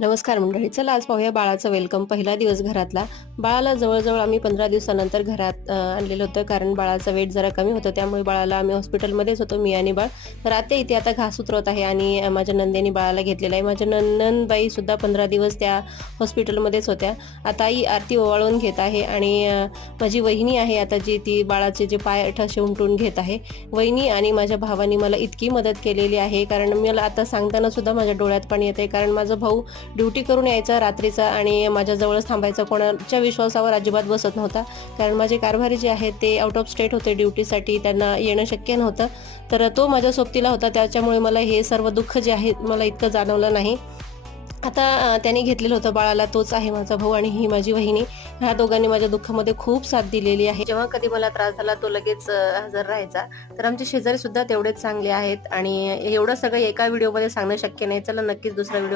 नमस्कार मंडळी. चला आज पाहूया बाळाचं वेलकम. पहिला दिवस घरातला. बाळाला जवळ-जवळ आम्ही 15 दिवसानंतर घरात आणलेलं होतं, कारण बाळाचं वेट जरा कमी होतं. त्यामुळे बाळाला आम्ही हॉस्पिटलमध्येच होतो, मी आणि बाळ. तर आत्या इथे आता घास उतरवत आहे आणि माझ्या नंदेनी बाळाला घेतलेलं आहे. माझ्या नणंदबाईसुद्धा 15 दिवस त्या हॉस्पिटलमध्येच होत्या. आता आई आरती ओवाळून घेत आहे आणि माझी वहिनी आहे आता जी ती बाळाचे जे पाय ठसे उमटून घेत आहे. वहिनी आणि माझ्या भावानी मला इतकी मदत केलेली आहे, कारण मला आता सांगताना सुद्धा माझ्या डोळ्यात पाणी येतंय, कारण माझा भाऊ ड्युटी करून यायचा रात्रीचा आणि माझ्याजवळच थांबायचा. कोणाच्या विश्वासावर अजिबात बसत नव्हता, कारण माझे कारभारी जे आहेत ते आउट ऑफ स्टेट होते ड्युटीसाठी, त्यांना येणं शक्य नव्हतं. तर तो माझ्या सोबतीला होता, त्याच्यामुळे मला हे सर्व दुःख जे आहे मला इतकं जाणवलं नाही. आता त्याने घेतलेलं होतं बाळाला, तोच आहे माझा भाऊ आणि ही माझी वहिनी. ह्या दोघांनी माझ्या दुःखामध्ये खूप साथ दिलेली आहे. जेव्हा कधी मला त्रास झाला तो लगेच हजर राहायचा. तर आमचे शेजारी सुद्धा तेवढेच चांगले आहेत आणि एवढं सगळं एका व्हिडिओमध्ये सांगणं शक्य नाही. चला नक्कीच दुसरा व्हिडिओ